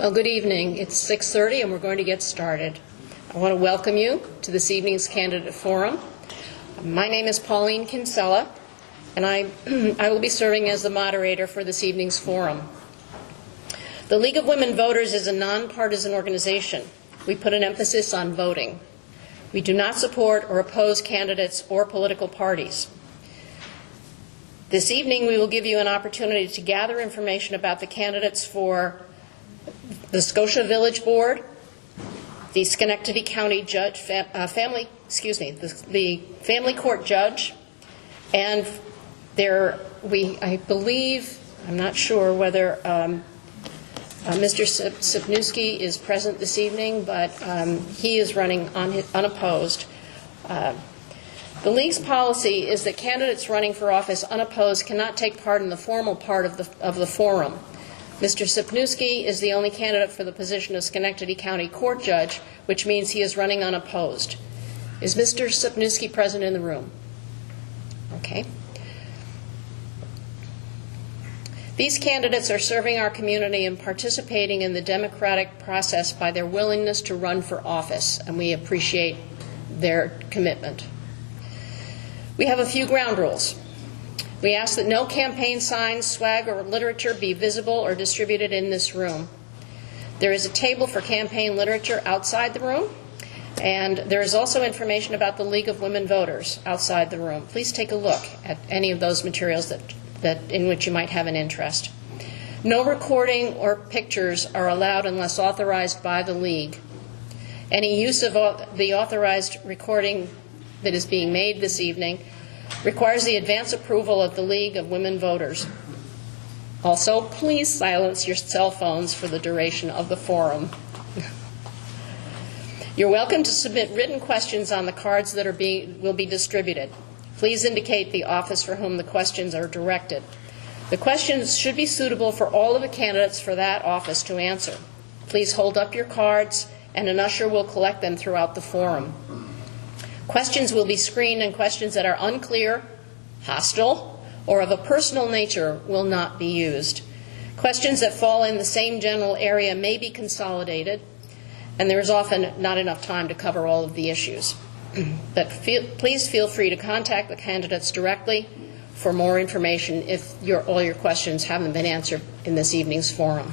Well, good evening. It's 6:30 and we're going to get started. I want to welcome you to this evening's candidate forum. My name is Pauline Kinsella, and I will be serving as the moderator for this evening's forum. The League of Women Voters is a nonpartisan organization. We put an emphasis on voting. We do not support or oppose candidates or political parties. This evening, we will give you an opportunity to gather information about the candidates for the Scotia Village Board, the Schenectady County Judge, the Family Court Judge, and I believe, I'm not sure whether Mr. Sipniewski is present this evening, but he is running unopposed. The League's policy is that candidates running for office unopposed cannot take part in the formal part of the forum. Mr. Sipniewski is the only candidate for the position of Schenectady County Court Judge, which means he is running unopposed. Is Mr. Sipniewski present in the room? Okay. These candidates are serving our community and participating in the democratic process by their willingness to run for office, and we appreciate their commitment. We have a few ground rules. We ask that no campaign signs, swag, or literature be visible or distributed in this room. There is a table for campaign literature outside the room, and there is also information about the League of Women Voters outside the room. Please take a look at any of those materials in which you might have an interest. No recording or pictures are allowed unless authorized by the League. Any use of the authorized recording that is being made this evening requires the advance approval of the League of Women Voters. Also, please silence your cell phones for the duration of the forum. You're welcome to submit written questions on the cards that will be distributed. Please indicate the office for whom the questions are directed. The questions should be suitable for all of the candidates for that office to answer. Please hold up your cards, and an usher will collect them throughout the forum. Questions will be screened, and questions that are unclear, hostile, or of a personal nature will not be used. Questions that fall in the same general area may be consolidated, and there is often not enough time to cover all of the issues. But please feel free to contact the candidates directly for more information if all your questions haven't been answered in this evening's forum.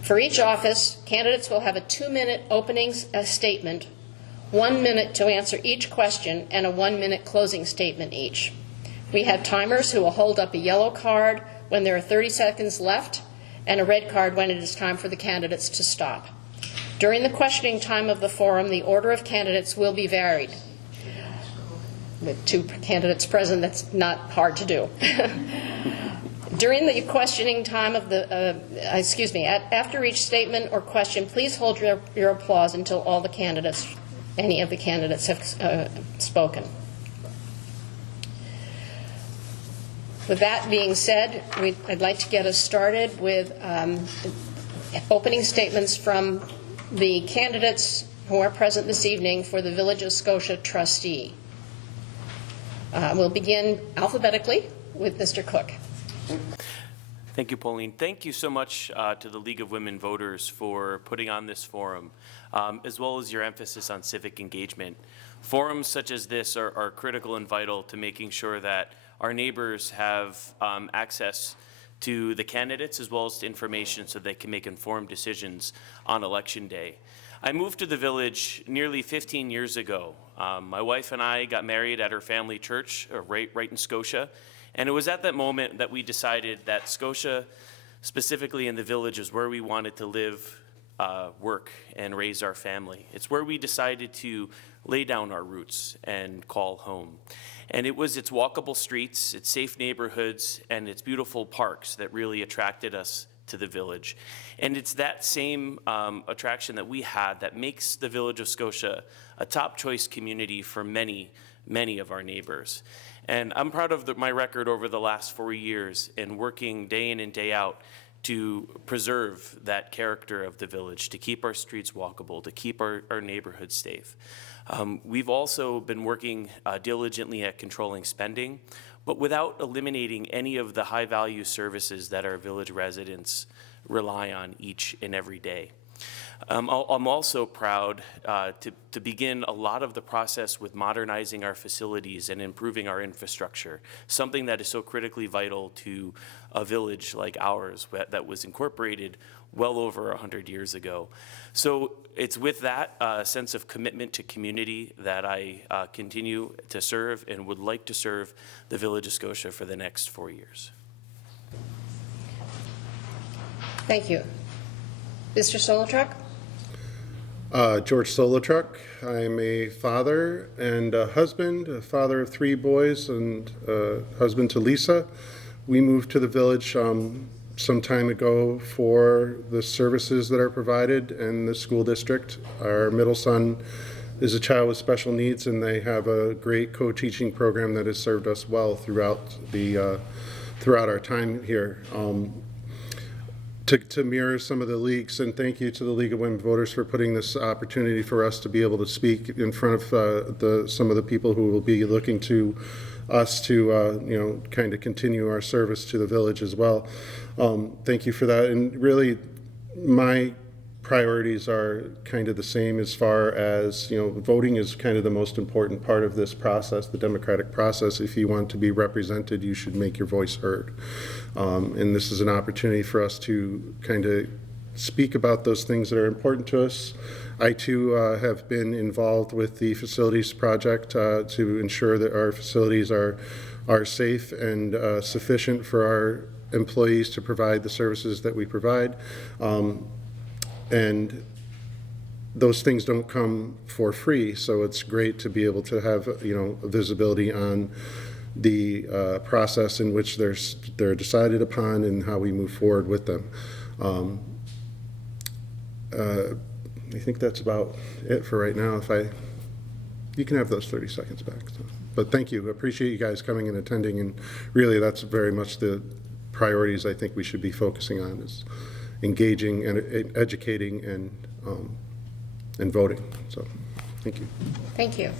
For each office, candidates will have a 2-minute opening statement, 1 minute to answer each question, and a 1-minute closing statement each. We have timers who will hold up a yellow card when there are 30 seconds left and a red card when it is time for the candidates to stop. During the questioning time of the forum, the order of candidates will be varied. With 2 candidates present, that's not hard to do. During the questioning time of after each statement or question, please hold your applause until any of the candidates have spoken. With that being said, I'd like to get us started with opening statements from the candidates who are present this evening for the Village of Scotia Trustee. We'll begin alphabetically with Mr. Cook. Thank you, Pauline. Thank you so much to the League of Women Voters for putting on this forum, as well as your emphasis on civic engagement. Forums such as this are critical and vital to making sure that our neighbors have access to the candidates as well as to information so they can make informed decisions on Election Day. I moved to the village nearly 15 years ago. My wife and I got married at her family church right in Scotia. And it was at that moment that we decided that Scotia, specifically in the village, is where we wanted to live, work, and raise our family. It's where we decided to lay down our roots and call home. And it was its walkable streets, its safe neighborhoods, and its beautiful parks that really attracted us to the village. And it's that same attraction that we had that makes the Village of Scotia a top choice community for many of our neighbors. And I'm proud of my record over the last 4 years in working day in and day out to preserve that character of the village, to keep our streets walkable, to keep our neighborhoods safe. We've also been working diligently at controlling spending, but without eliminating any of the high-value services that our village residents rely on each and every day. I'm also proud to begin a lot of the process with modernizing our facilities and improving our infrastructure, something that is so critically vital to a village like ours that was incorporated well over 100 years ago. So it's with that sense of commitment to community that I continue to serve and would like to serve the Village of Scotia for the next 4 years. Thank you. Mr. Solotruck? George Solotruck. I'm a father and a husband, a father of 3 boys and husband to Lisa. We moved to the village some time ago for the services that are provided in the school district. Our middle son is a child with special needs, and they have a great co-teaching program that has served us well throughout our time here. To mirror some of the leagues, and thank you to the League of Women Voters for putting this opportunity for us to be able to speak in front of some of the people who will be looking to us to kind of continue our service to the village as well. Thank you for that. And really, my priorities are kind of the same as far as, voting is kind of the most important part of this process, the democratic process. If you want to be represented, you should make your voice heard. And this is an opportunity for us to kind of speak about those things that are important to us. I too have been involved with the facilities project to ensure that our facilities are safe and sufficient for our employees to provide the services that we provide. And those things don't come for free, so it's great to be able to have visibility on the process in which they're decided upon and how we move forward with them. I think that's about it for right now. You can have those 30 seconds back. So. But thank you. I appreciate you guys coming and attending, and really that's very much the priorities I think we should be focusing on, is engaging and educating and voting. So, thank you. Thank you.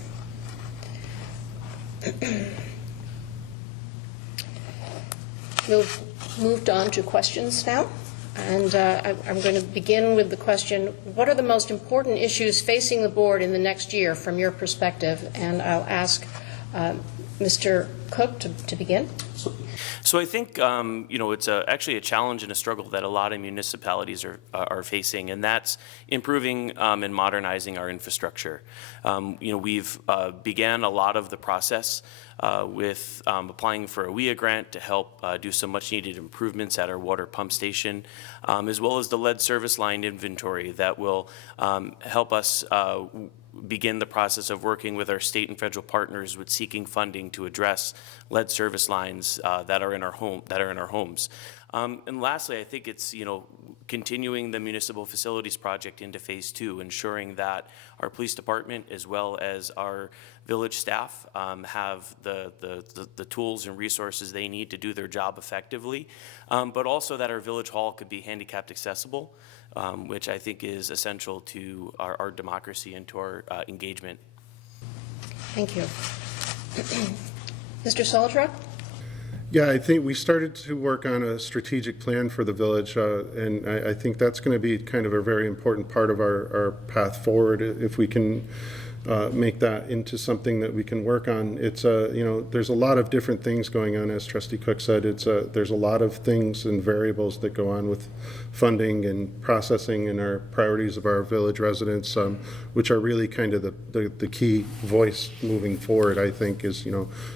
We've moved on to questions now, and I'm going to begin with the question, what are the most important issues facing the board in the next year from your perspective? And I'll ask Mr. Cook to begin. So I think, it's actually a challenge and a struggle that a lot of municipalities are facing, and that's improving and modernizing our infrastructure. We've began a lot of the process with applying for a WIA grant to help do some much-needed improvements at our water pump station, as well as the lead service line inventory that will help us begin the process of working with our state and federal partners with seeking funding to address lead service lines that are in our homes. And lastly, I think it's continuing the municipal facilities project into phase 2, ensuring that our police department as well as our village staff have the tools and resources they need to do their job effectively, but also that our village hall could be handicapped accessible, which I think is essential to our democracy and to our engagement. Thank you. Mr. Solotruck? Yeah, I think we started to work on a strategic plan for the village, and I think that's going to be kind of a very important part of our path forward. If we can make that into something that we can work on. It's there's a lot of different things going on, as Trustee Cook said. There's a lot of things and variables that go on with funding and processing and our priorities of our village residents, which are really kind of the key voice moving forward. I think is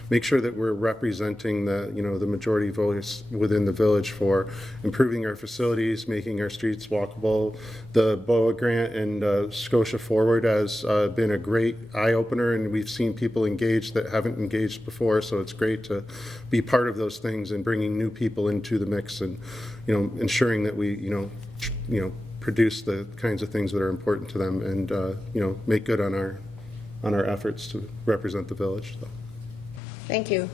make sure that we're representing the the majority voice within the village for improving our facilities, making our streets walkable. The BOA grant and Scotia Forward has been a great eye-opener, and we've seen people engage that haven't engaged before, so it's great to be part of those things and bringing new people into the mix and ensuring that we produce the kinds of things that are important to them and make good on our efforts to represent the village. So. Thank you.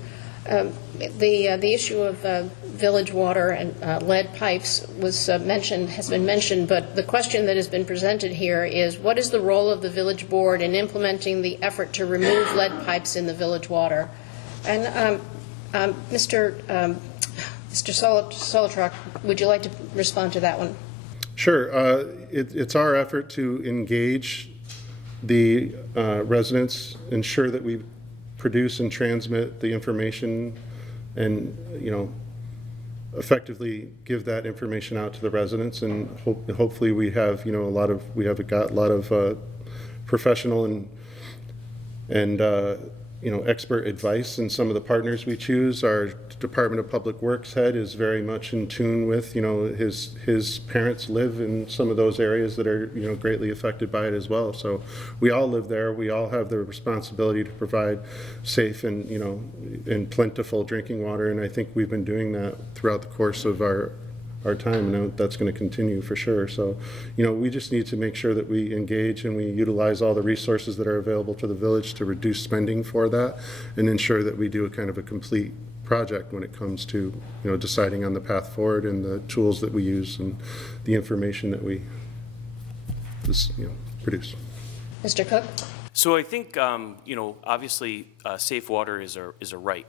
The issue of village water and lead pipes has been mentioned, but the question that has been presented here is, what is the role of the village board in implementing the effort to remove lead pipes in the village water? And Mr. Mr. Solotruck, would you like to respond to that one? Sure. It's our effort to engage the residents, ensure that we produce and transmit the information and, effectively give that information out to the residents, and hopefully we have, got a lot of professional and expert advice, and some of the partners we choose. Our Department of Public Works head is very much in tune with, his parents live in some of those areas that are, greatly affected by it as well. So we all live there. We all have the responsibility to provide safe and, and plentiful drinking water. And I think we've been doing that throughout the course of our time, and that's going to continue for sure. So, we just need to make sure that we engage and we utilize all the resources that are available to the village to reduce spending for that and ensure that we do a kind of a complete project when it comes to, deciding on the path forward and the tools that we use and the information that we produce. Mr. Cook? So I think, obviously, safe water is a right.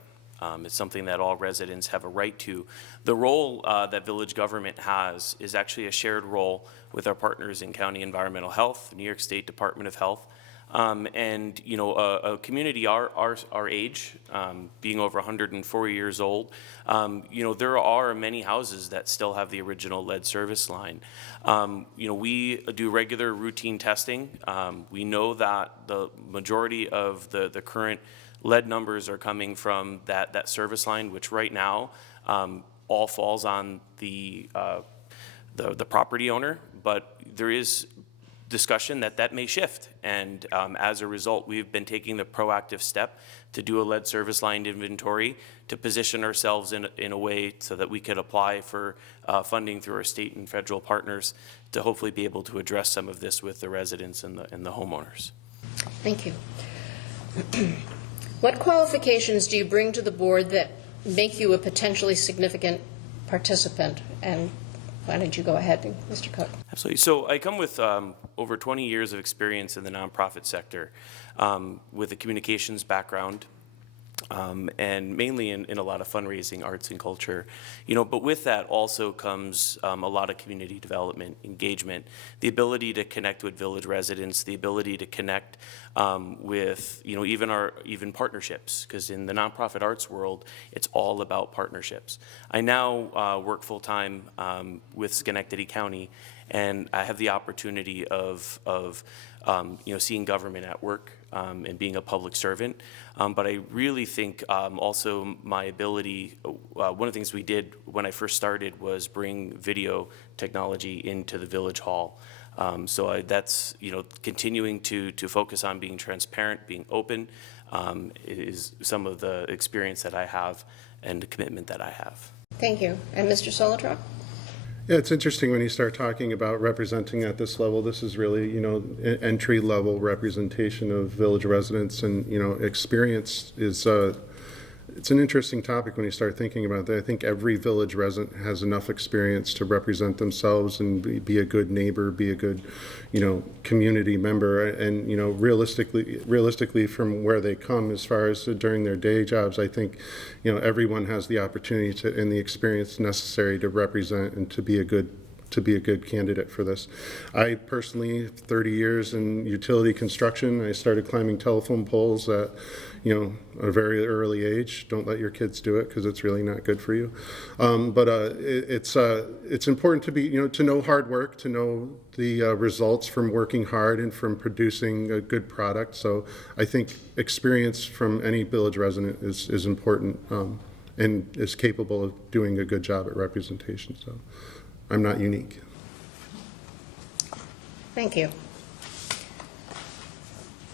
It's something that all residents have a right to. The role that village government has is actually a shared role with our partners in County Environmental Health, New York State Department of Health, and a community our age, being over 104 years old, there are many houses that still have the original lead service line. We do regular routine testing. We know that the majority of the current lead numbers are coming from that service line, which right now all falls on the property owner, but there is discussion that may shift, and as a result, we've been taking the proactive step to do a lead service line inventory to position ourselves in a way so that we could apply for funding through our state and federal partners to hopefully be able to address some of this with the residents and the homeowners. Thank you. What qualifications do you bring to the board that make you a potentially significant participant? And why don't you go ahead, Mr. Cook? Absolutely. So I come with over 20 years of experience in the nonprofit sector with a communications background, and mainly in a lot of fundraising, arts and culture, but with that also comes a lot of community development, engagement, the ability to connect with village residents, the ability to connect with, even partnerships, because in the nonprofit arts world, it's all about partnerships. I now work full-time with Schenectady County, and I have the opportunity of seeing government at work and being a public servant. But I really think also my ability, one of the things we did when I first started was bring video technology into the village hall. So that's, continuing to focus on being transparent, being open, is some of the experience that I have and the commitment that I have. Thank you. And Mr. Solotruck? Yeah, it's interesting when you start talking about representing at this level. This is really, entry-level representation of village residents, and, experience is, it's an interesting topic when you start thinking about that. I think every village resident has enough experience to represent themselves and be a good neighbor, be a good, community member, and, realistically from where they come as far as during their day jobs, I think, everyone has the opportunity to, and the experience necessary to represent and to be a good candidate for this. I personally, 30 years in utility construction. I started climbing telephone poles at, a very early age. Don't let your kids do it because it's really not good for you. But it's important to be, to know hard work, to know the results from working hard and from producing a good product. So I think experience from any village resident is important and is capable of doing a good job at representation. So I'm not unique. Thank you.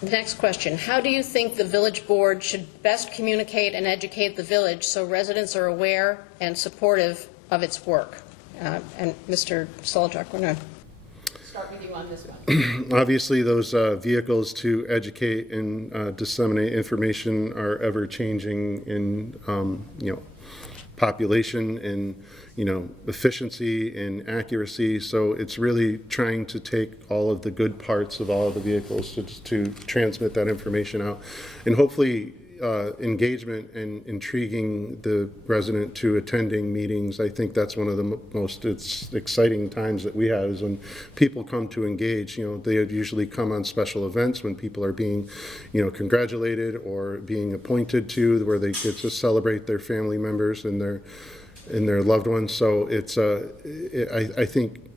The next question. How do you think the village board should best communicate and educate the village so residents are aware and supportive of its work? And Mr. Solotruck, we're going to start with you on this one. Obviously, those vehicles to educate and disseminate information are ever changing in, population and, efficiency and accuracy. So it's really trying to take all of the good parts of all of the vehicles to transmit that information out. And hopefully, engagement and intriguing the resident to attending meetings. I think that's one of the most exciting times that we have is when people come to engage. You know, they usually come on special events when people are being, you know, congratulated or being appointed to, where they get to celebrate their family members and their loved ones. So it's I think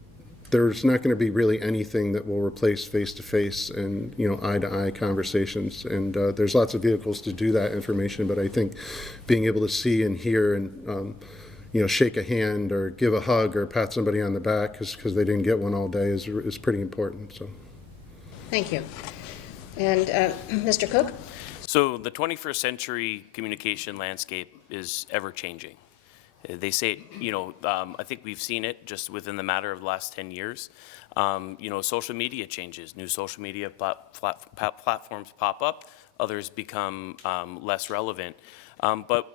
there's not going to be really anything that will replace face-to-face and, you know, eye-to-eye conversations. And there's lots of vehicles to do that information, but I think being able to see and hear and, you know, shake a hand or give a hug or pat somebody on the back because they didn't get one all day is pretty important. So, thank you. And Mr. Cook? So the 21st century communication landscape is ever-changing. They say, you know, I think we've seen it just within the matter of the last 10 years. You know, social media changes, new social media platforms pop up, others become less relevant. But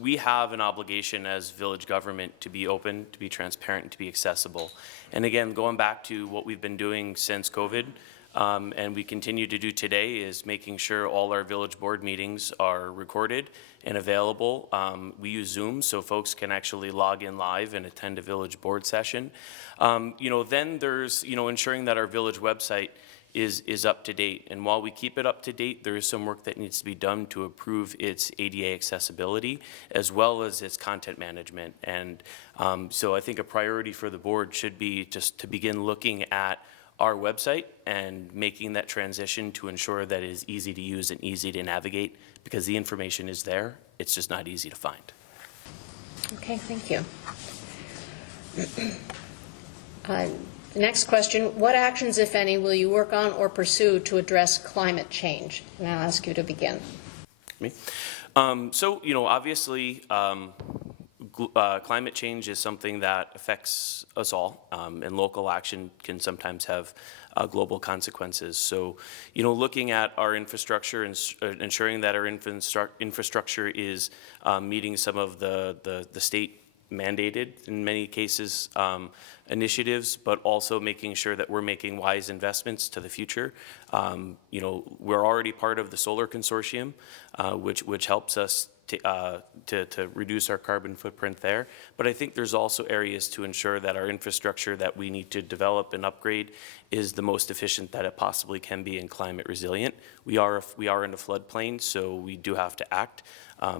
we have an obligation as village government to be open, to be transparent, and to be accessible. And again, going back to what we've been doing since COVID, and we continue to do today, is making sure all our village board meetings are recorded and available. We use Zoom so folks can actually log in live and attend a village board session. You know, then there's, you know, ensuring that our village website is up to date. And while we keep it up to date, there is some work that needs to be done to improve its ADA accessibility as well as its content management. And so I think a priority for the board should be just to begin looking at our website and making that transition to ensure that it is easy to use and easy to navigate, because the information is there, it's just not easy to find. Okay, thank you. Next question, what actions, if any, will you work on or pursue to address climate change? And I'll ask you to begin. Me? So, you know, obviously, climate change is something that affects us all, and local action can sometimes have global consequences. So, you know, looking at our infrastructure and ensuring that our infrastructure is meeting some of the state mandated, in many cases, initiatives, but also making sure that we're making wise investments to the future. You know, we're already part of the solar consortium, which helps us to reduce our carbon footprint there. But I think there's also areas to ensure that our infrastructure that we need to develop and upgrade is the most efficient that it possibly can be and climate resilient. We are in a floodplain, so we do have to act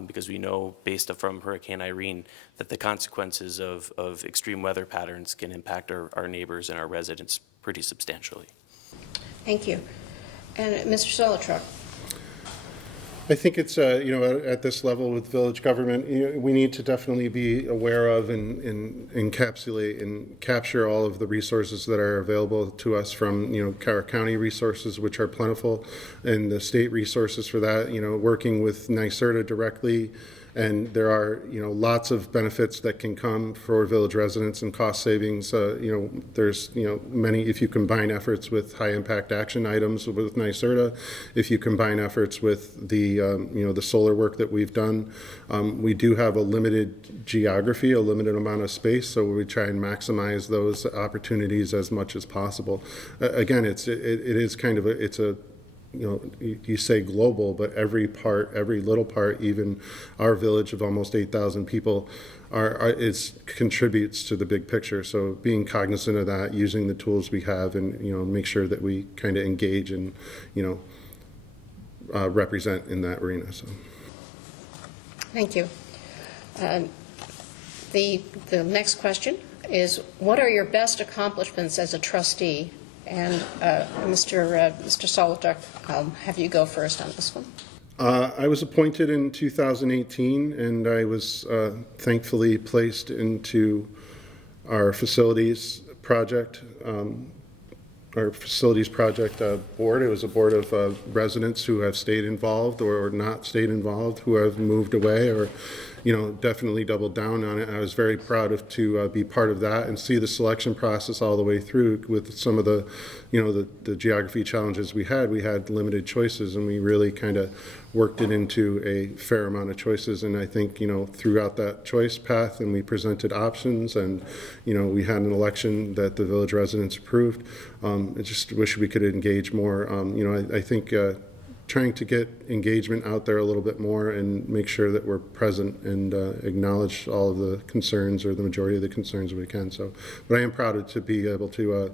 because we know, based from Hurricane Irene, that the consequences of extreme weather patterns can impact our neighbors and our residents pretty substantially. Thank you. And Mr. Solotruck. I think it's, you know, at this level with village government, you know, we need to definitely be aware of and encapsulate and capture all of the resources that are available to us from, you know, our county resources, which are plentiful, and the state resources for that, you know, working with NYSERDA directly. And there are, you know, lots of benefits that can come for village residents and cost savings. You know, there's, you know, many, if you combine efforts with high impact action items with NYSERDA, if you combine efforts with the, you know, the solar work that we've done, we do have a limited geography, a limited amount of space, so we try and maximize those opportunities as much as possible. Again, it is kind of it's a, you know, you say global, but every little part, even our village of almost 8,000 people, contributes to the big picture. So being cognizant of that, using the tools we have, and, you know, make sure that we kind of engage and, you know, represent in that arena. So. Thank you. The next question is, what are your best accomplishments as a trustee? And Mr. Solotruck, I'll have you go first on this one. I was appointed in 2018, and I was thankfully placed into our facilities project board. It was a board of residents who have stayed involved or not stayed involved, who have moved away or, you know, definitely doubled down on it. I was very proud to be part of that and see the selection process all the way through with some of the, you know, the geography challenges we had. We had limited choices, and we really kind of worked it into a fair amount of choices. And I think, you know, throughout that choice path, and we presented options, and, you know, we had an election that the village residents approved. I just wish we could engage more. You know, I think trying to get engagement out there a little bit more and make sure that we're present and acknowledge all of the concerns, or the majority of the concerns we can. So, but I am proud to be able to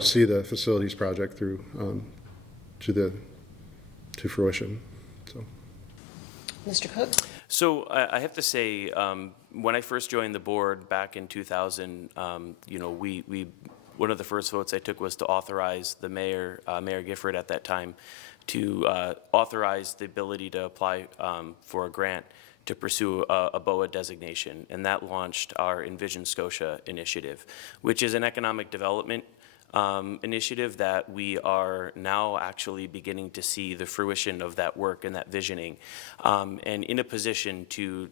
see the facilities project through to fruition. So, Mr. Cook? So I have to say, when I first joined the board back in 2000, you know, we one of the first votes I took was to authorize the mayor, Mayor Gifford at that time, to authorize the ability to apply for a grant to pursue a BOA designation, and that launched our Envision Scotia initiative, which is an economic development initiative that we are now actually beginning to see the fruition of that work and that visioning, and in a position to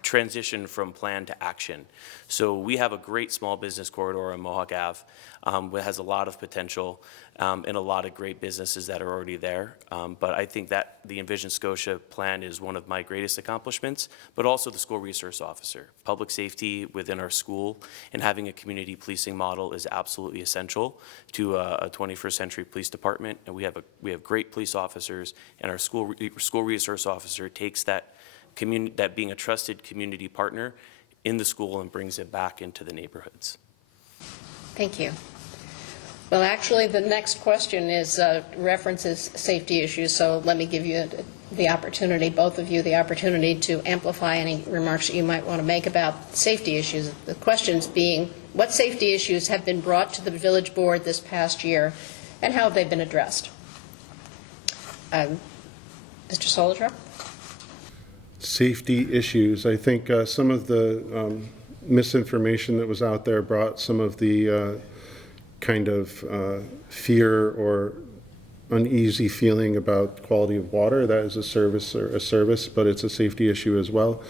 transition from plan to action. So we have a great small business corridor on Mohawk Ave that has a lot of potential and a lot of great businesses that are already there. But I think that the Envision Scotia plan is one of my greatest accomplishments, but also the school resource officer. Public safety within our school and having a community policing model is absolutely essential to a 21st century police department. And we have great police officers, and our school resource officer takes that being a trusted community partner in the school and brings it back into the neighborhoods. Thank you. Well, actually, the next question is references safety issues, so let me give you the opportunity, both of you, the opportunity to amplify any remarks that you might want to make about safety issues. The questions being, what safety issues have been brought to the village board this past year, and how have they been addressed? Mr. Solotruck? Safety issues. I think some of the misinformation that was out there brought some of the kind of fear or uneasy feeling about quality of water. That is a service, but it's a safety issue as well.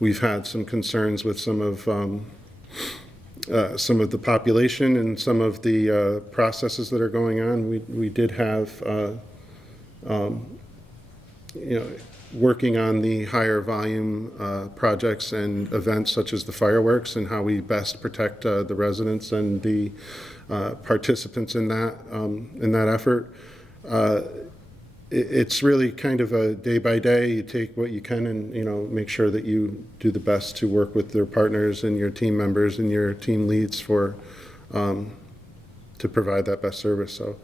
We've had some concerns with some of the population and some of the processes that are going on. We did have, you know, working on the higher volume projects and events such as the fireworks, and how we best protect the residents and the participants in that effort. It's really kind of a day by day. You take what you can and, you know, make sure that you do the best to work with their partners and your team members and your team leads for to provide that best service. So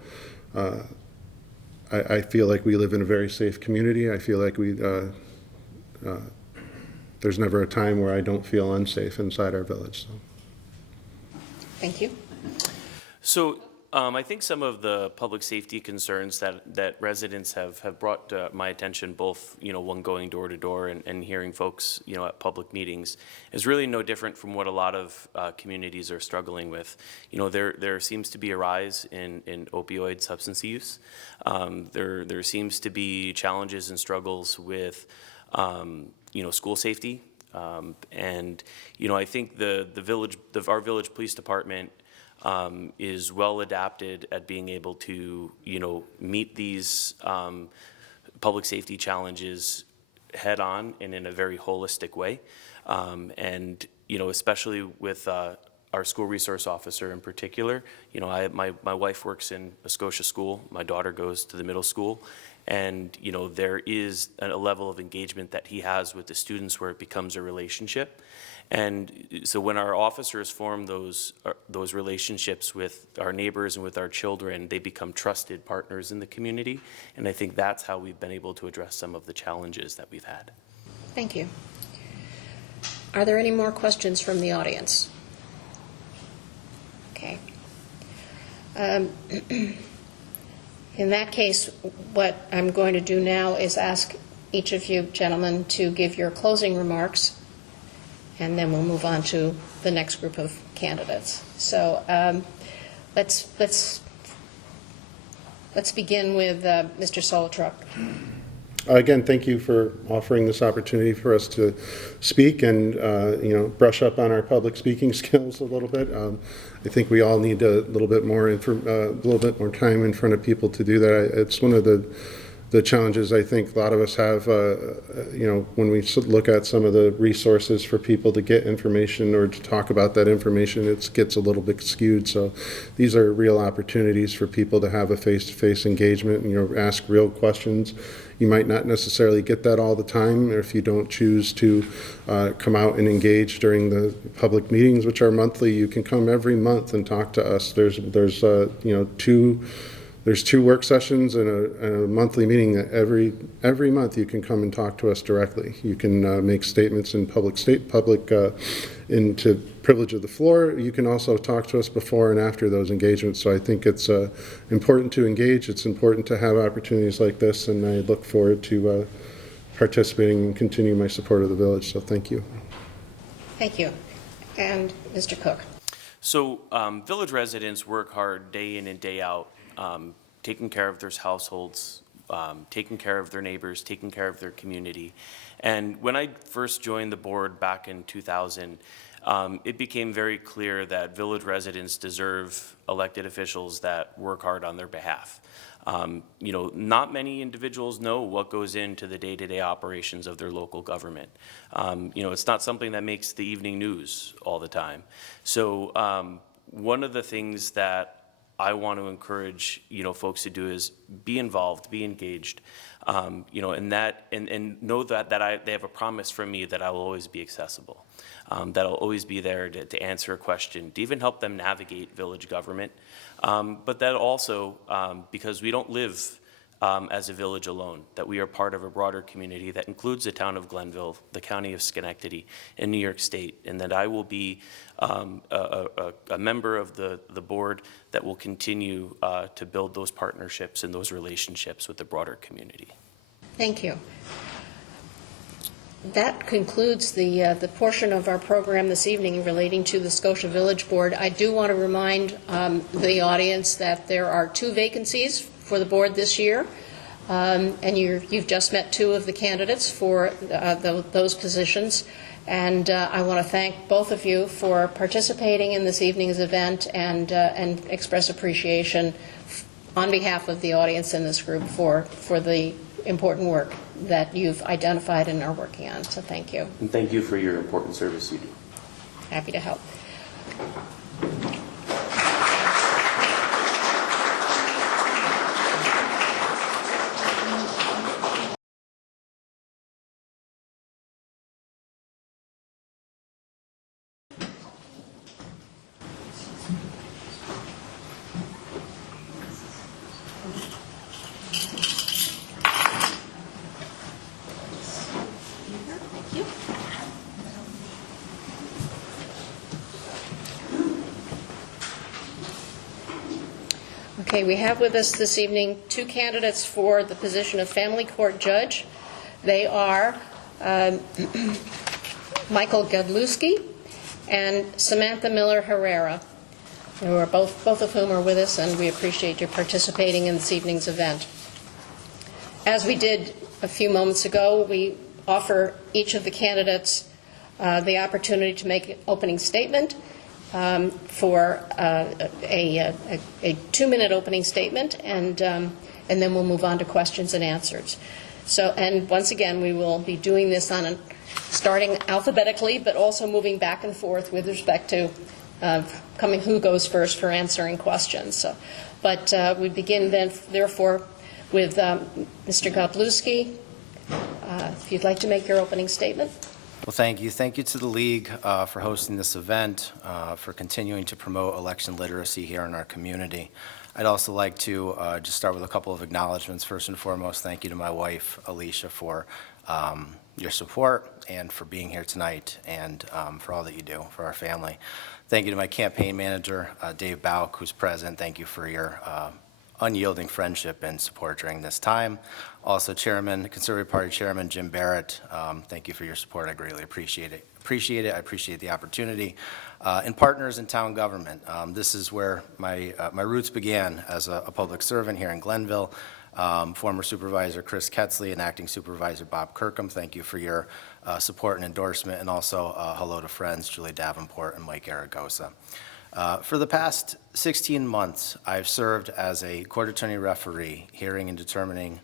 I feel like we live in a very safe community. I feel like there's never a time where I don't feel unsafe inside our village. So. Thank you. So I think some of the public safety concerns that residents have brought to my attention, both, you know, one going door to door and hearing folks, you know, at public meetings, is really no different from what a lot of communities are struggling with. You know, there seems to be a rise in opioid substance use. There seems to be challenges and struggles with, you know, school safety. And, you know, I think our village police department is well adapted at being able to, you know, meet these public safety challenges head on and in a very holistic way. And, you know, especially with our school resource officer in particular, you know, my wife works in a Scotia school, my daughter goes to the middle school, and, you know, there is a level of engagement that he has with the students where it becomes a relationship. And so when our officers form those relationships with our neighbors and with our children, they become trusted partners in the community. And I think that's how we've been able to address some of the challenges that we've had. Thank you. Are there any more questions from the audience? Okay. In that case, what I'm going to do now is ask each of you gentlemen to give your closing remarks, and then we'll move on to the next group of candidates. So let's begin with Mr. Solotruck. Again, thank you for offering this opportunity for us to speak and you know, brush up on our public speaking skills a little bit. I think we all need a little bit more time in front of people to do that. It's one of the the challenges I think a lot of us have, when we look at some of the resources for people to get information or to talk about that information, it gets a little bit skewed. So these are real opportunities for people to have a face-to-face engagement and, ask real questions. You might not necessarily get that all the time, or if you don't choose to come out and engage during the public meetings, which are monthly. You can come every month and talk to us. There's two work sessions and a monthly meeting that every month you can come and talk to us directly. You can make statements in into privilege of the floor. You can also talk to us before and after those engagements. So I think it's important to engage. It's important to have opportunities like this, and I look forward to participating and continuing my support of the village. So thank you. Thank you. And Mr. Cook. So village residents work hard day in and day out, taking care of their households, taking care of their neighbors, taking care of their community. And when I first joined the board back in 2000, it became very clear that village residents deserve elected officials that work hard on their behalf. Not many individuals know what goes into the day-to-day operations of their local government. It's not something that makes the evening news all the time. So one of the things that I want to encourage, folks to do is be involved, be engaged, and know that they have a promise from me that I will always be accessible, that I'll always be there to answer a question, to even help them navigate village government, but that also, because we don't live as a village alone, that we are part of a broader community that includes the town of Glenville, the county of Schenectady, and New York State, and that I will be a member of the board that will continue to build those partnerships and those relationships with the broader community. Thank you. That concludes the portion of our program this evening relating to the Scotia Village Board. I do want to remind the audience that there are 2 vacancies for the board this year, and you've just met 2 of the candidates for those positions. And I want to thank both of you for participating in this evening's event and express appreciation on behalf of the audience in this group for the important work that you've identified and are working on. So thank you. And thank you for your important service you do. Happy to help. Okay, we have with us this evening 2 candidates for the position of family court judge. They are Michael Godlewski and Samantha Miller-Herrera, who are both of whom are with us, and we appreciate your participating in this evening's event. As we did a few moments ago, we offer each of the candidates the opportunity to make an opening statement. For a 2-minute opening statement, and then we'll move on to questions and answers. So, and once again, we will be doing this starting alphabetically, but also moving back and forth with respect to who goes first for answering questions. So, but we begin then, therefore, with Mr. Godlewski. If you'd like to make your opening statement. Well, thank you. Thank you to the League for hosting this event, for continuing to promote election literacy here in our community. I'd also like to just start with a couple of acknowledgments. First and foremost, thank you to my wife, Alicia, for your support and for being here tonight, and for all that you do for our family. Thank you to my campaign manager, Dave Bauk, who's present. Thank you for your unyielding friendship and support during this time. Also, Conservative Party Chairman Jim Barrett, thank you for your support. I greatly appreciate it. I appreciate the opportunity. And partners in town government. This is where my roots began as a public servant here in Glenville. Former Supervisor Chris Ketzley and Acting Supervisor Bob Kirkham, thank you for your support and endorsement. And also hello to friends Julie Davenport and Mike Aragosa. For the past 16 months, I've served as a court attorney referee, hearing and determining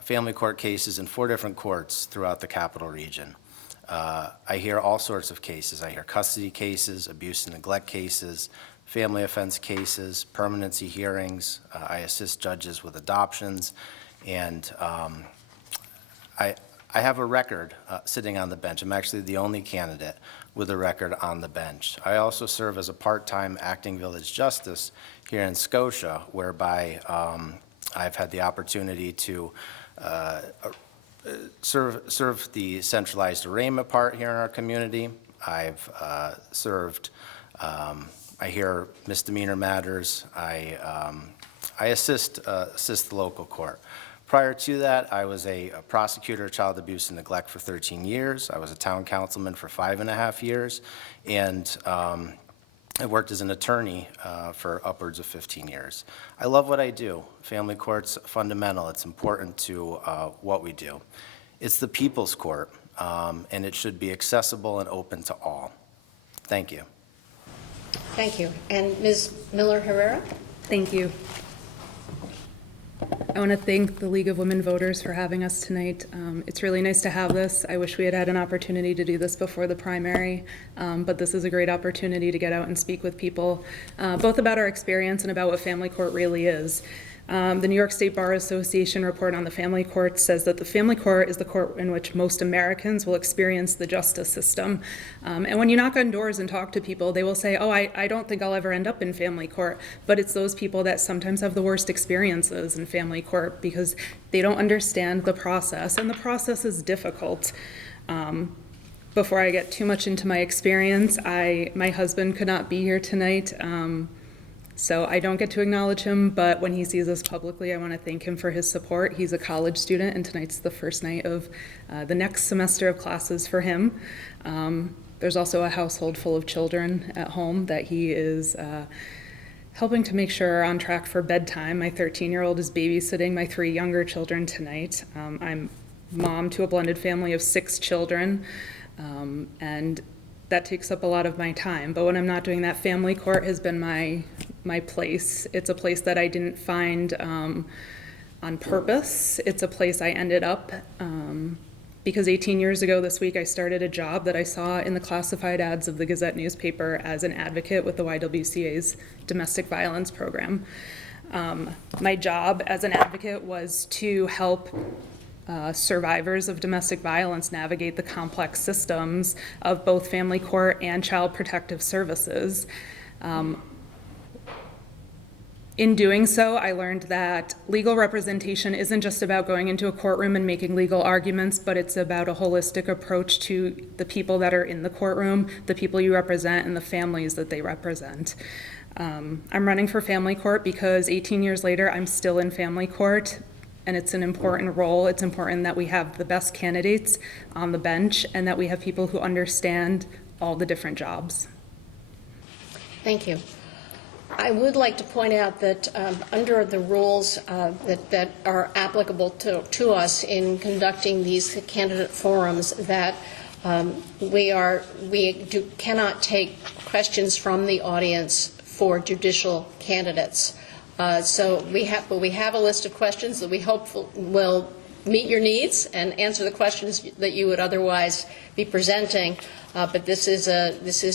family court cases in 4 different courts throughout the capital region. I hear all sorts of cases. I hear custody cases, abuse and neglect cases, family offense cases, permanency hearings. I assist judges with adoptions, and I have a record sitting on the bench. I'm actually the only candidate with a record on the bench. I also serve as a part-time acting village justice here in Scotia, whereby I've had the opportunity to serve the centralized arraignment part here in our community. I've served, I hear misdemeanor matters. I assist the local court. Prior to that, I was a prosecutor of child abuse and neglect for 13 years. I was a town councilman for 5.5 years, and I worked as an attorney for upwards of 15 years. I love what I do. Family court's fundamental. It's important to what we do. It's the people's court, and it should be accessible and open to all. Thank you. Thank you. And Ms. Miller-Herrera? Thank you. I want to thank the League of Women Voters for having us tonight. It's really nice to have this. I wish we had had an opportunity to do this before the primary, but this is a great opportunity to get out and speak with people, both about our experience and about what family court really is. The New York State Bar Association report on the family court says that the family court is the court in which most Americans will experience the justice system. And when you knock on doors and talk to people, they will say, oh, I don't think I'll ever end up in family court. But it's those people that sometimes have the worst experiences in family court because they don't understand the process, and the process is difficult. Before I get too much into my experience, my husband could not be here tonight. So I don't get to acknowledge him, but when he sees us publicly, I want to thank him for his support. He's a college student, and tonight's the first night of the next semester of classes for him. There's also a household full of children at home that he is helping to make sure are on track for bedtime. My 13-year-old is babysitting my 3 younger children tonight. I'm mom to a blended family of 6 children, and that takes up a lot of my time. But when I'm not doing that, family court has been my place. It's a place that I didn't find on purpose. It's a place I ended up because 18 years ago this week I started a job that I saw in the classified ads of the Gazette newspaper as an advocate with the YWCA's domestic violence program. My job as an advocate was to help survivors of domestic violence navigate the complex systems of both family court and child protective services. In doing so, I learned that legal representation isn't just about going into a courtroom and making legal arguments, but it's about a holistic approach to the people that are in the courtroom, the people you represent, and the families that they represent. I'm running for family court because 18 years later, I'm still in family court, and it's an important role. It's important that we have the best candidates on the bench and that we have people who understand all the different jobs. Thank you. I would like to point out that under the rules that are applicable to us in conducting these candidate forums, that we cannot take questions from the audience for judicial candidates. So we have a list of questions that we hope will meet your needs and answer the questions that you would otherwise be presenting. But this is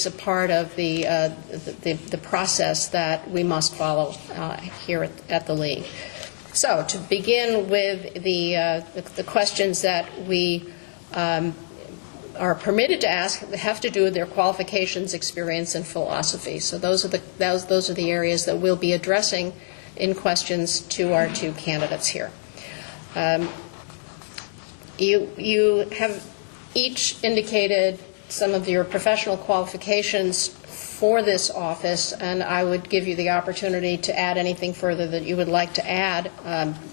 a part of the process that we must follow here at the League. So to begin with the questions that we are permitted to ask have to do with their qualifications, experience, and philosophy. So those are the areas that we'll be addressing in questions to our 2 candidates here. You have each indicated some of your professional qualifications for this office, and I would give you the opportunity to add anything further that you would like to add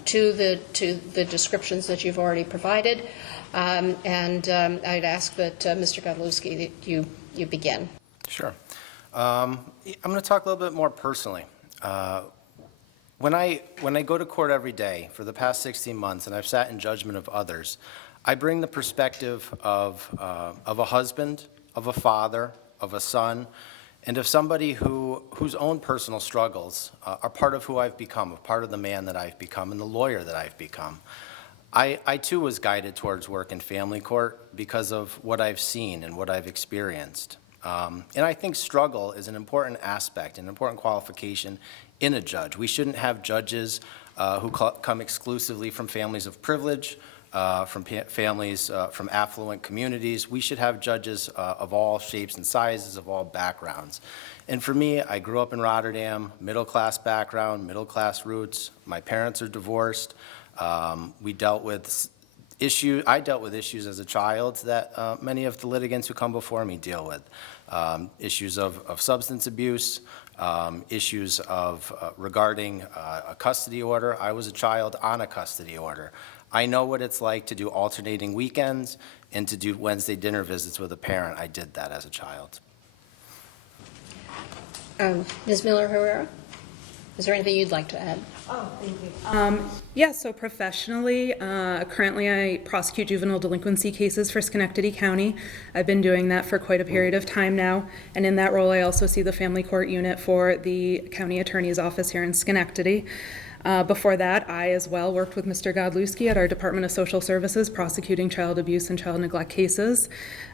to the descriptions that you've already provided. I'd ask that Mr. Godlewski, that you begin. Sure. I'm going to talk a little bit more personally. When I go to court every day for the past 16 months, and I've sat in judgment of others, I bring the perspective of a husband, of a father, of a son, and of somebody whose own personal struggles are part of who I've become, a part of the man that I've become, and the lawyer that I've become. I too was guided towards work in family court because of what I've seen and what I've experienced. And I think struggle is an important aspect, an important qualification in a judge. We shouldn't have judges who come exclusively from families of privilege, from families from affluent communities. We should have judges of all shapes and sizes, of all backgrounds. And for me, I grew up in Rotterdam, middle-class background, middle-class roots. My parents are divorced. We dealt with issues. I dealt with issues as a child that many of the litigants who come before me deal with. Issues of substance abuse, issues of regarding a custody order. I was a child on a custody order. I know what it's like to do alternating weekends and to do Wednesday dinner visits with a parent. I did that as a child. Ms. Miller-Herrera, is there anything you'd like to add? Yeah, so professionally, currently I prosecute juvenile delinquency cases for Schenectady County. I've been doing that for quite a period of time now, and in that role I also see the family court unit for the county attorney's office here in Schenectady. Before that, I as well worked with Mr. Godlewski at our Department of Social Services prosecuting child abuse and child neglect cases.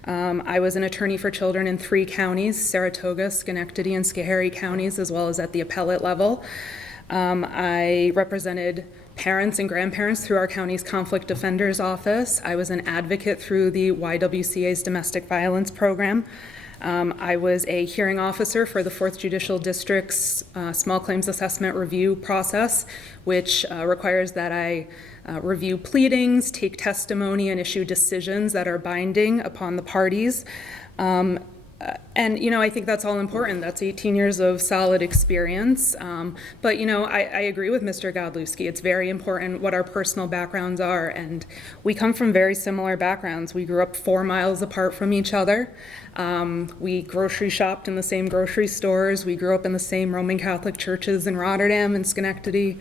I was an attorney for children in 3 counties, Saratoga, Schenectady, and Schoharie counties, as well as at the appellate level. I represented parents and grandparents through our county's conflict defenders office. I was an advocate through the YWCA's domestic violence program. I was a hearing officer for the 4th Judicial District's small claims assessment review process, which requires that I review pleadings, take testimony, and issue decisions that are binding upon the parties. And, you know, I think that's all important. That's 18 years of solid experience. But, you know, I agree with Mr. Godlewski. It's very important what our personal backgrounds are. And we come from very similar backgrounds. We grew up 4 miles apart from each other. We grocery shopped in the same grocery stores. We grew up in the same Roman Catholic churches in Rotterdam and Schenectady.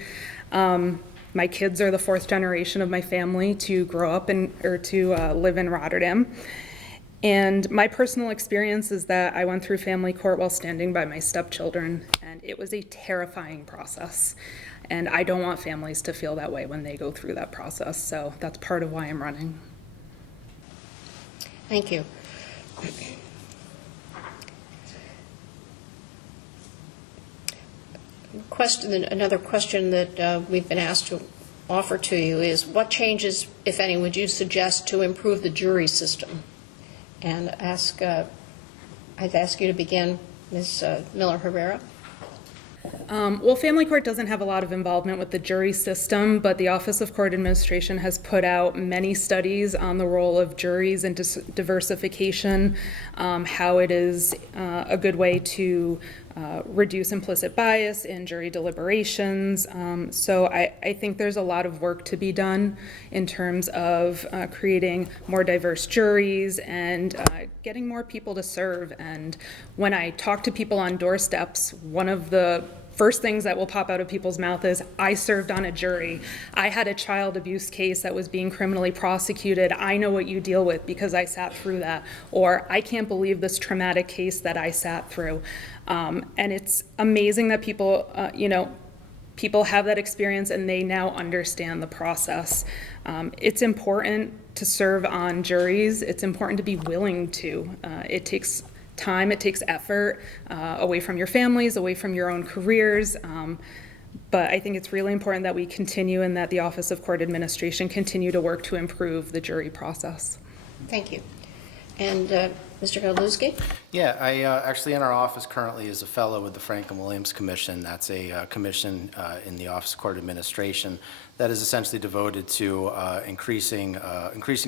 My kids are the 4th generation of my family to grow up to live in Rotterdam. And my personal experience is that I went through family court while standing by my stepchildren, and it was a terrifying process. And I don't want families to feel that way when they go through that process, so that's part of why I'm running. Thank you. Another question that we've been asked to offer to you is, what changes, if any, would you suggest to improve the jury system? And I'd ask you to begin, Ms. Miller-Herrera. Well, family court doesn't have a lot of involvement with the jury system, but the Office of Court Administration has put out many studies on the role of juries and diversification, how it is a good way to reduce implicit bias in jury deliberations. So I think there's a lot of work to be done in terms of creating more diverse juries and getting more people to serve. And when I talk to people on doorsteps, one of the first things that will pop out of people's mouth is, I served on a jury. I had a child abuse case that was being criminally prosecuted. I know what you deal with because I sat through that. Or, I can't believe this traumatic case that I sat through. And it's amazing that people, people have that experience and they now understand the process. It's important to serve on juries. It's important to be willing to. It takes time, it takes effort away from your families, away from your own careers. But I think it's really important that we continue and that the Office of Court Administration continue to work to improve the jury process. Thank you. And Mr. Godlewski? Yeah, I actually in our office currently is a fellow with the Franklin Williams Commission. That's a commission in the Office of Court Administration that is essentially devoted to increasing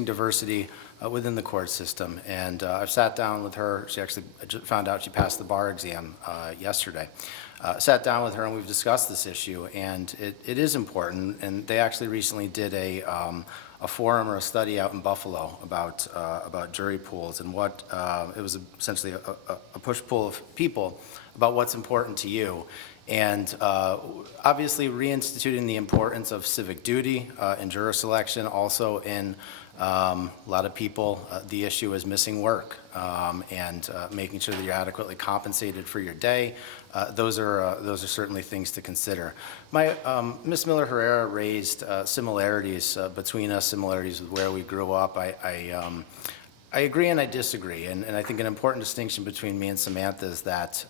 diversity within the court system. And I've sat down with her. She actually, I just found out she passed the bar exam yesterday. Sat down with her and we've discussed this issue, and it is important. And they actually recently did a forum or a study out in Buffalo about jury pools and what it was essentially a push-pull of people about what's important to you. And obviously reinstituting the importance of civic duty in juror selection. Also in a lot of people, the issue is missing work and making sure that you're adequately compensated for your day. Those are certainly things to consider. Ms. Miller-Herrera raised similarities between us, similarities with where we grew up. I agree and I disagree, and I think an important distinction between me and Samantha is that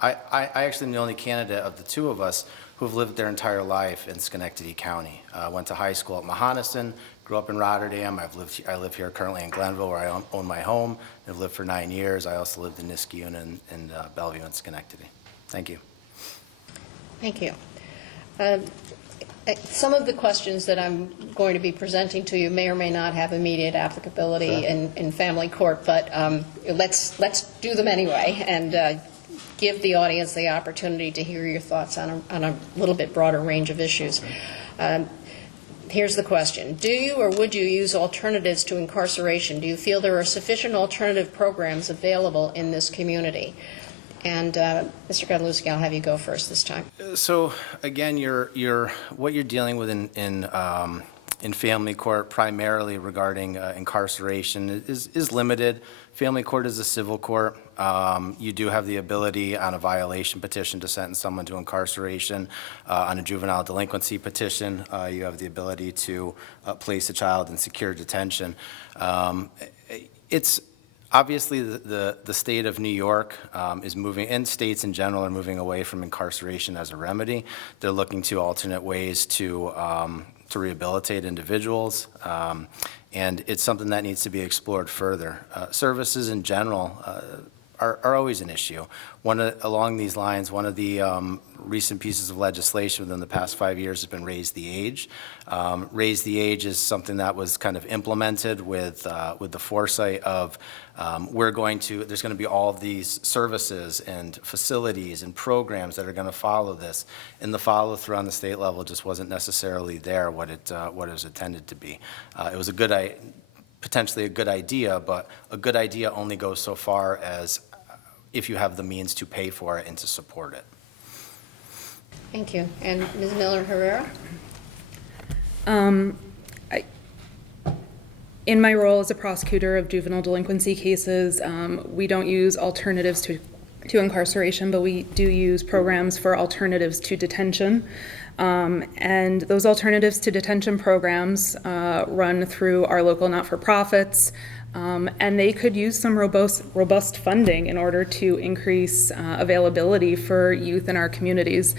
I actually am the only candidate of the two of us who have lived their entire life in Schenectady County. Went to high school at Mahonison, grew up in Rotterdam. I live here currently in Glenville, where I own my home. I've lived for 9 years. I also lived in Niskayuna and Bellevue and Schenectady. Thank you. Thank you. Some of the questions that I'm going to be presenting to you may or may not have immediate applicability in family court, but let's do them anyway and give the audience the opportunity to hear your thoughts on a little bit broader range of issues. Here's the question. Do you or would you use alternatives to incarceration? Do you feel there are sufficient alternative programs available in this community? And Mr. Godlewski, I'll have you go first this time. So again, what you're dealing with in family court, primarily regarding incarceration, is limited. Family court is a civil court. You do have the ability on a violation petition to sentence someone to incarceration. On a juvenile delinquency petition, you have the ability to place a child in secure detention. It's obviously the state of New York is moving, and states in general are moving away from incarceration as a remedy. They're looking to alternate ways to rehabilitate individuals. And it's something that needs to be explored further. Services in general are always an issue. Along these lines, one of the recent pieces of legislation within the past 5 years has been Raise the Age. Raise the Age is something that was kind of implemented with the foresight of there's going to be all of these services and facilities and programs that are going to follow this, and the follow through on the state level just wasn't necessarily there what it was intended to be. It was potentially a good idea, but a good idea only goes so far as if you have the means to pay for it and to support it. Thank you. And Ms. Miller-Herrera? In my role as a prosecutor of juvenile delinquency cases, we don't use alternatives to incarceration, but we do use programs for alternatives to detention. And those alternatives to detention programs run through our local not-for-profits, and they could use some robust funding in order to increase availability for youth in our communities.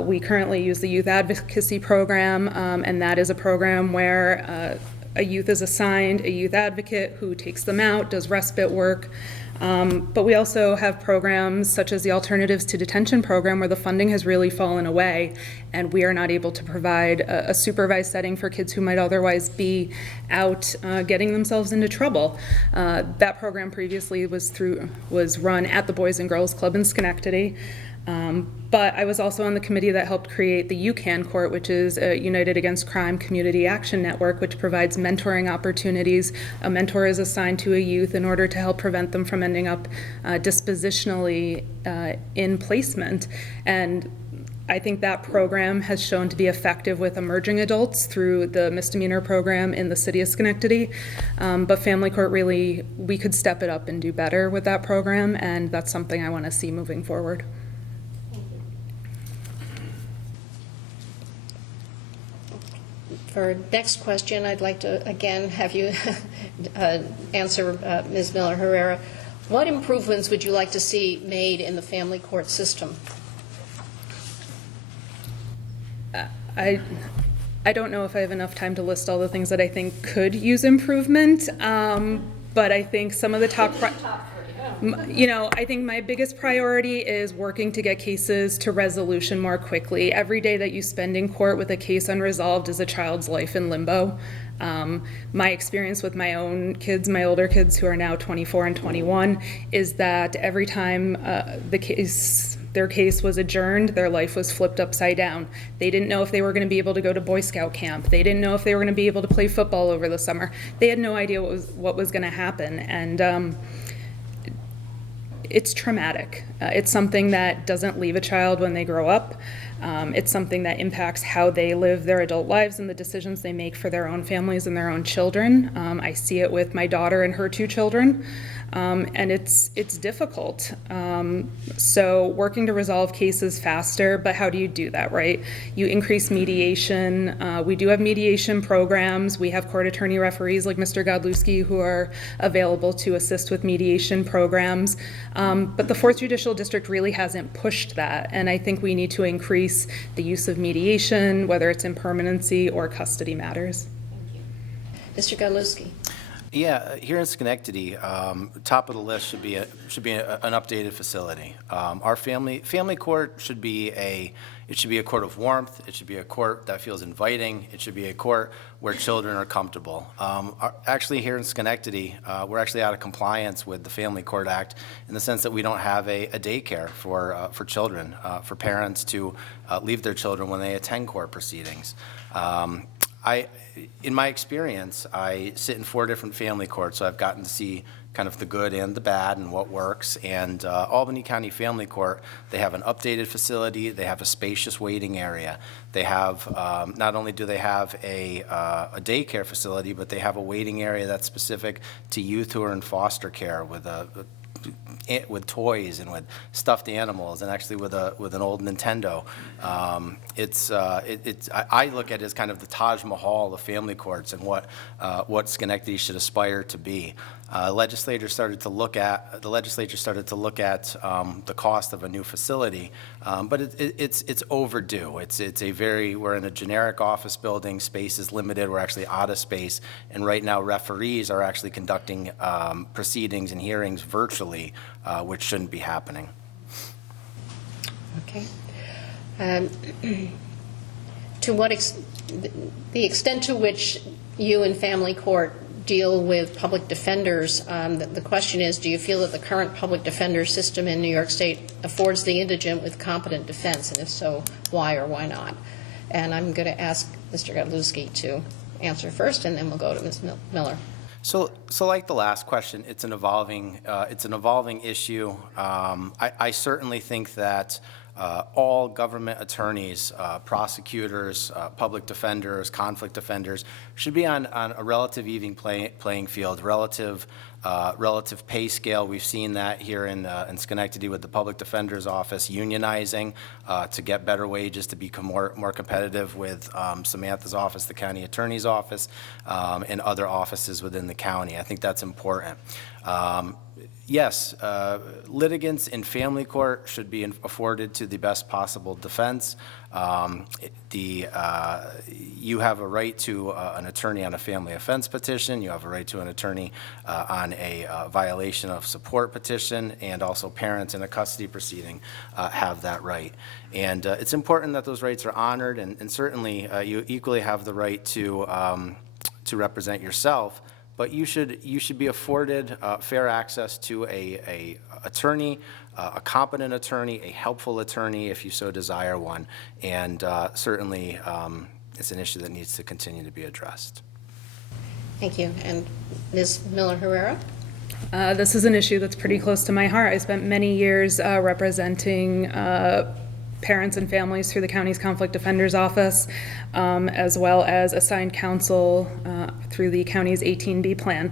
We currently use the Youth Advocacy Program, and that is a program where a youth is assigned a youth advocate who takes them out, does respite work. But we also have programs such as the Alternatives to Detention program, where the funding has really fallen away, and we are not able to provide a supervised setting for kids who might otherwise be out getting themselves into trouble. That program previously was run at the Boys and Girls Club in Schenectady. But I was also on the committee that helped create the UCAN Court, which is a United Against Crime Community Action Network, which provides mentoring opportunities. A mentor is assigned to a youth in order to help prevent them from ending up dispositionally in placement. And I think that program has shown to be effective with emerging adults through the misdemeanor program in the city of Schenectady. But family court, really, we could step it up and do better with that program, and that's something I want to see moving forward. For next question, I'd like to again have you answer Ms. Miller-Herrera. What improvements would you like to see made in the family court system? I don't know if I have enough time to list all the things that I think could use improvement, but I think some of the top I think my biggest priority is working to get cases to resolution more quickly. Every day that you spend in court with a case unresolved is a child's life in limbo. My experience with my own kids, my older kids who are now 24 and 21, is that every time their case was adjourned, their life was flipped upside down. They didn't know if they were going to be able to go to Boy Scout camp. They didn't know if they were going to be able to play football over the summer. They had no idea what was going to happen. And it's traumatic. It's something that doesn't leave a child when they grow up. It's something that impacts how they live their adult lives and the decisions they make for their own families and their own children. I see it with my daughter and her 2 children, and it's difficult. So working to resolve cases faster, but how do you do that, right? You increase mediation. We do have mediation programs. We have court attorney referees like Mr. Godlewski who are available to assist with mediation programs. But the 4th Judicial District really hasn't pushed that, and I think we need to increase the use of mediation, whether it's in permanency or custody matters. Mr. Godlewski. Yeah, here in Schenectady, top of the list should be an updated facility. Our family court should be a court of warmth. It should be a court that feels inviting. It should be a court where children are comfortable. Actually, here in Schenectady, we're actually out of compliance with the Family Court Act in the sense that we don't have a daycare for children, for parents to leave their children when they attend court proceedings. In my experience, I sit in 4 different family courts, so I've gotten to see kind of the good and the bad and what works. And Albany County Family Court, they have an updated facility, they have a spacious waiting area. They have, not only do they have a daycare facility, but they have a waiting area that's specific to youth who are in foster care with toys and with stuffed animals, and actually with an old Nintendo. I look at it as kind of the Taj Mahal of family courts and what Schenectady should aspire to be. The legislature started to look at the cost of a new facility, but it's overdue. We're in a generic office building. Space is limited. We're actually out of space, and right now referees are actually conducting proceedings and hearings virtually, which shouldn't be happening. Okay. To what the extent to which you and family court deal with public defenders, the question is, do you feel that the current public defender system in New York State affords the indigent with competent defense, and if so, why or why not? And I'm going to ask Mr. Godlewski to answer first, and then we'll go to Ms. Miller. So like the last question, it's an evolving issue. I certainly think that all government attorneys, prosecutors, public defenders, conflict defenders should be on a relative even playing field, relative pay scale. We've seen that here in Schenectady with the public defender's office unionizing to get better wages, to become more competitive with Samantha's office, the county attorney's office, and other offices within the county. I think that's important. Yes, litigants in family court should be afforded to the best possible defense. You have a right to an attorney on a family offense petition. You have a right to an attorney on a violation of support petition, and also parents in a custody proceeding have that right. And it's important that those rights are honored, and certainly you equally have the right to represent yourself. But you should be afforded fair access to a attorney, a competent attorney, a helpful attorney if you so desire one, and certainly it's an issue that needs to continue to be addressed. Thank you. And Ms. Miller-Herrera? This is an issue that's pretty close to my heart. I spent many years representing parents and families through the county's conflict defender's office, as well as assigned counsel through the county's 18B plan.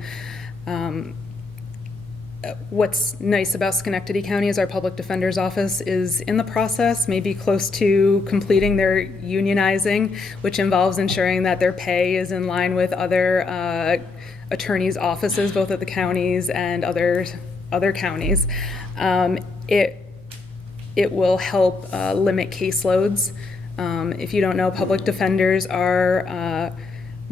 What's nice about Schenectady County is our public defender's office is in the process, maybe close to completing their unionizing, which involves ensuring that their pay is in line with other attorneys' offices, both at the counties and other counties. It will help limit caseloads. If you don't know, public defenders are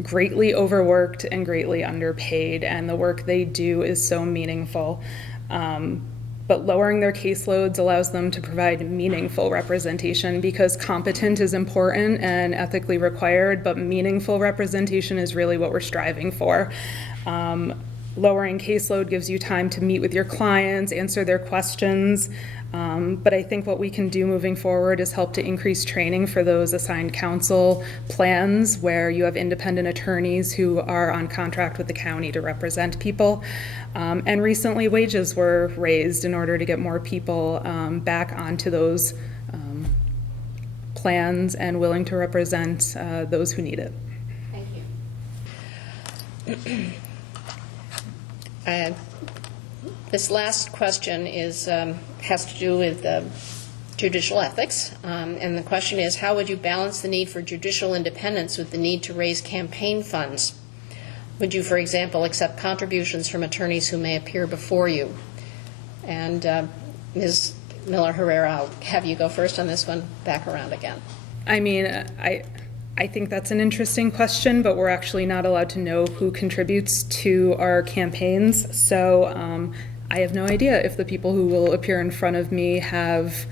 greatly overworked and greatly underpaid, and the work they do is so meaningful. But lowering their caseloads allows them to provide meaningful representation, because competent is important and ethically required, but meaningful representation is really what we're striving for. lowering caseload gives you time to meet with your clients, answer their questions. But I think what we can do moving forward is help to increase training for those assigned counsel plans where you have independent attorneys who are on contract with the county to represent people. And recently wages were raised in order to get more people back onto those plans and willing to represent those who need it. Thank you. This last question has to do with judicial ethics, and the question is, how would you balance the need for judicial independence with the need to raise campaign funds? Would you, for example, accept contributions from attorneys who may appear before you? And Ms. Miller-Herrera, I'll have you go first on this one, back around again. I mean, I think that's an interesting question, but we're actually not allowed to know who contributes to our campaigns. So I have no idea if the people who will appear in front of me have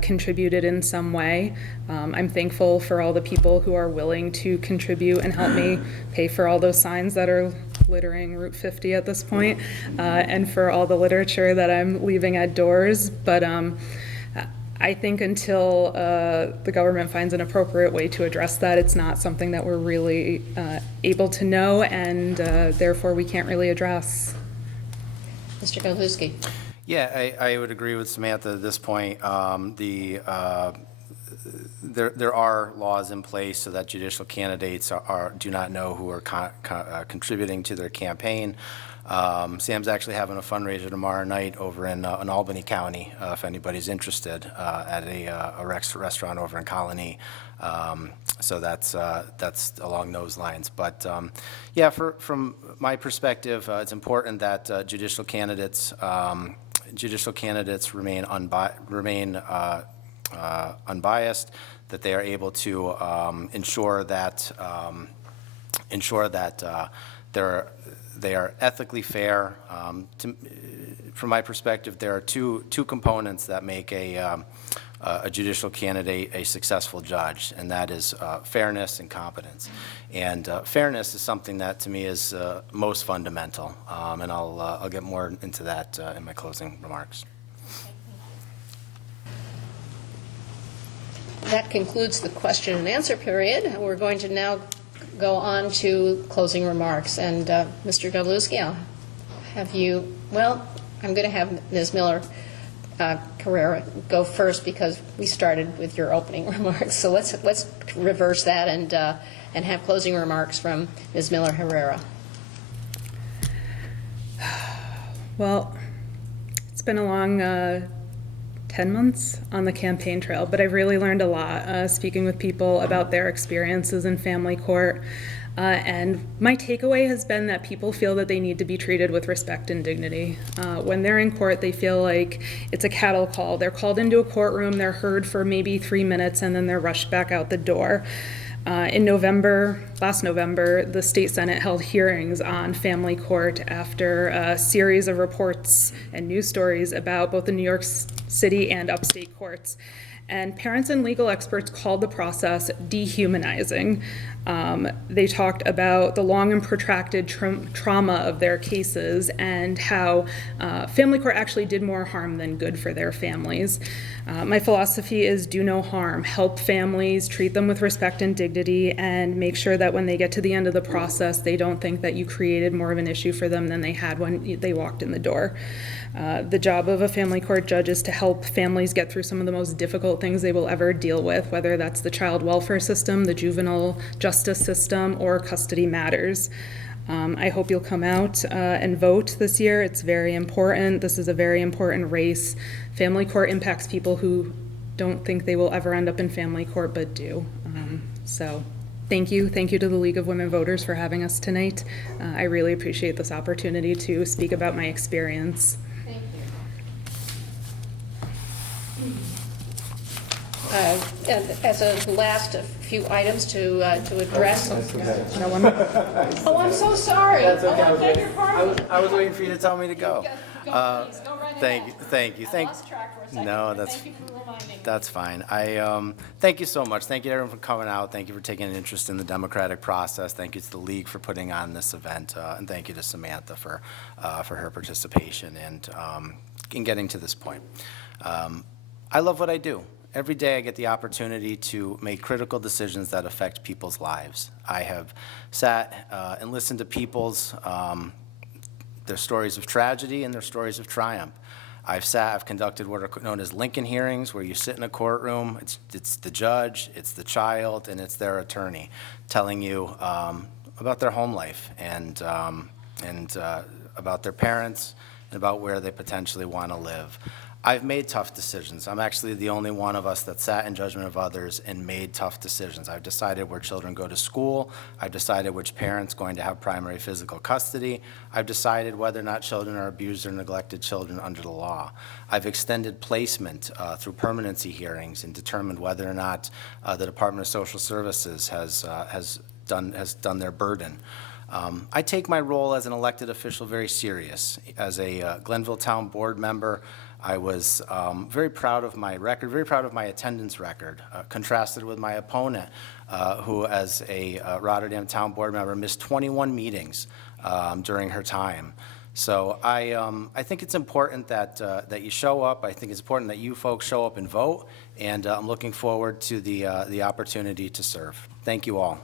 contributed in some way. I'm thankful for all the people who are willing to contribute and help me pay for all those signs that are littering Route 50 at this point, and for all the literature that I'm leaving at doors. But I think until the government finds an appropriate way to address that, it's not something that we're really able to know, and therefore we can't really address. Mr. Godlewski. Yeah, I would agree with Samantha at this point. There are laws in place so that judicial candidates do not know who are contributing to their campaign. Sam's actually having a fundraiser tomorrow night over in Albany County, if anybody's interested, at a restaurant over in Colony. So that's along those lines. But yeah, from my perspective, it's important that judicial candidates remain unbiased, that they are able to ensure that they are ethically fair. From my perspective, there are two components that make a judicial candidate a successful judge, and that is fairness and competence. And fairness is something that to me is most fundamental, and I'll get more into that in my closing remarks. That concludes the question and answer period. We're going to now go on to closing remarks. And Mr. Godlewski, I'll have you, well, I'm going to have Ms. Miller-Herrera go first because we started with your opening remarks. So let's reverse that and have closing remarks from Ms. Miller-Herrera. Well, it's been a long 10 months on the campaign trail, but I've really learned a lot speaking with people about their experiences in family court. And my takeaway has been that people feel that they need to be treated with respect and dignity. When they're in court, they feel like it's a cattle call. They're called into a courtroom, they're heard for maybe 3 minutes, and then they're rushed back out the door. Last November, the state Senate held hearings on family court after a series of reports and news stories about both the New York City and upstate courts. And parents and legal experts called the process dehumanizing. They talked about the long and protracted trauma of their cases and how family court actually did more harm than good for their families. My philosophy is do no harm. Help families, treat them with respect and dignity, and make sure that when they get to the end of the process, they don't think that you created more of an issue for them than they had when they walked in the door. The job of a family court judge is to help families get through some of the most difficult things they will ever deal with, whether that's the child welfare system, the juvenile justice system, or custody matters. I hope you'll come out and vote this year. It's very important. This is a very important race. Family court impacts people who don't think they will ever end up in family court, but do. So thank you. Thank you to the League of Women Voters for having us tonight. I really appreciate this opportunity to speak about my experience. Thank you. And as a last few items to address. Oh, I'm so sorry. That's okay. Oh, I beg your pardon. I was waiting for you to tell me to go. Go, please, go right ahead. Thank you. I lost track for a second. No, but that's- Thank you for reminding me. That's fine. Thank you so much. Thank you to everyone for coming out. Thank you for taking an interest in the democratic process. Thank you to the league for putting on this event, and thank you to Samantha for her participation and in getting to this point. I love what I do. Every day I get the opportunity to make critical decisions that affect people's lives. I have sat and listened to people's their stories of tragedy and their stories of triumph. I've conducted what are known as Lincoln hearings, where you sit in a courtroom, it's the judge, it's the child, and it's their attorney telling you about their home life and about their parents and about where they potentially want to live. I've made tough decisions. I'm actually the only one of us that sat in judgment of others and made tough decisions. I've decided where children go to school. I've decided which parent's going to have primary physical custody. I've decided whether or not children are abused or neglected children under the law. I've extended placement through permanency hearings and determined whether or not the Department of Social Services has done their burden. I take my role as an elected official very serious. As a Glenville Town Board member, I was very proud of my record, very proud of my attendance record, contrasted with my opponent, who as a Rotterdam Town Board member missed 21 meetings during her time. So I think it's important that you show up. I think it's important that you folks show up and vote, and I'm looking forward to the opportunity to serve. Thank you all.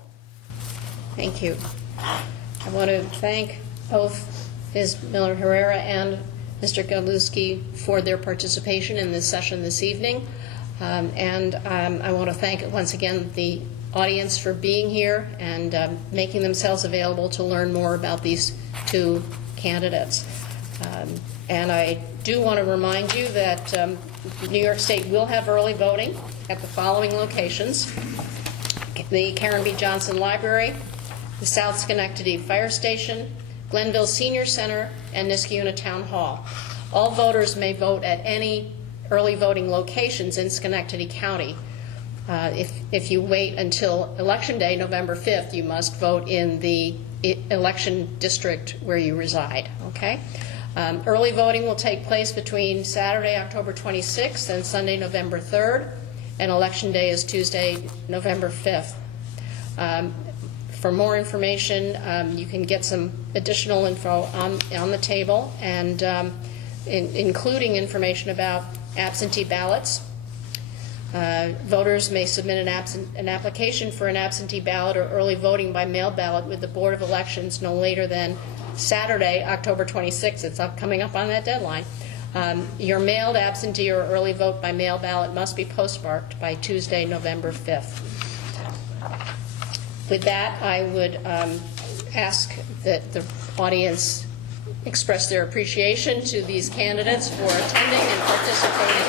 Thank you. I want to thank both Ms. Miller-Herrera and Mr. Godlewski for their participation in this session this evening. I want to thank once again the audience for being here and making themselves available to learn more about these two candidates. And I do want to remind you that New York State will have early voting at the following locations: the Karen B. Johnson Library, the South Schenectady Fire Station, Glenville Senior Center, and Niskayuna Town Hall. All voters may vote at any early voting locations in Schenectady County. If you wait until Election Day, November 5th, you must vote in the election district where you reside, okay? Early voting will take place between Saturday, October 26th and Sunday, November 3rd, and Election Day is Tuesday, November 5th. For more information, you can get some additional info on the table, and including information about absentee ballots. Voters may submit an application for an absentee ballot or early voting by mail ballot with the Board of Elections no later than Saturday, October 26th. It's coming up on that deadline. Your mailed absentee or early vote by mail ballot must be postmarked by Tuesday, November 5th. With that, I would ask that the audience express their appreciation to these candidates for attending and participating.